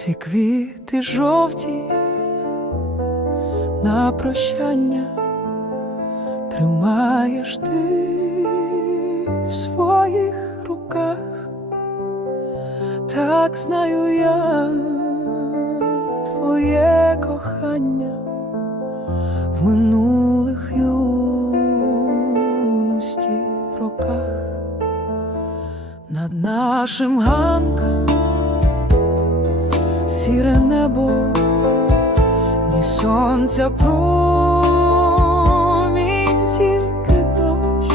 ці квіти жовті на прощання тримаєш ти в своїх руках, так знаю я твоє кохання в минулих юності роках. Над нашим ганком сіре небо, ні сонця промінь, тільки дощ,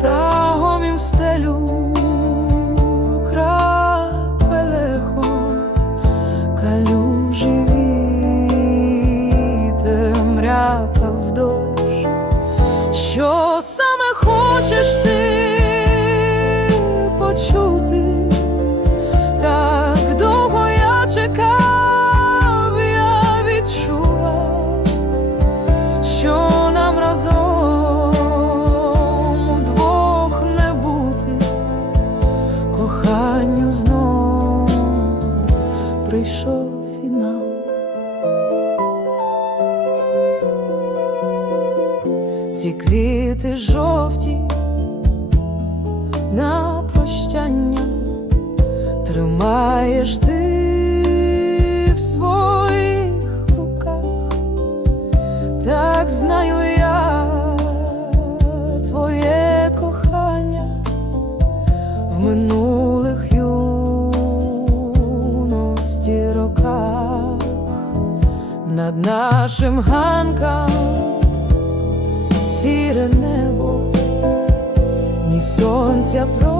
та гомін крапелехо, калюжі вітер мрякав дощ. Що саме хочеш ти почути? Прийшов фінал. Ці квіти жовті на прощання тримаєш ти в своїх руках, так знаю я твоє кохання в минулих роках над нашим ганком. Сіре небо, ні сонця промінь,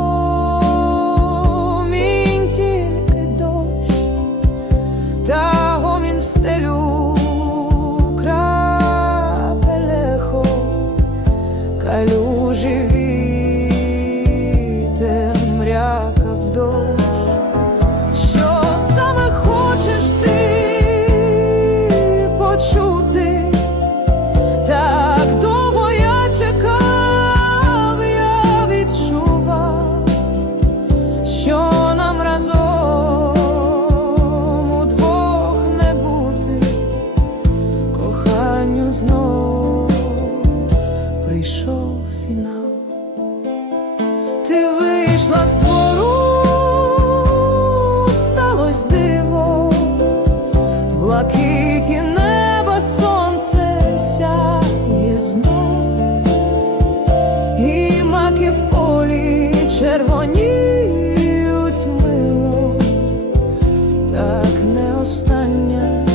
знов прийшов фінал, ти вийшла з двору, сталось диво, в сонце сяє знов, і маки в полі червоніють мило, так не остання.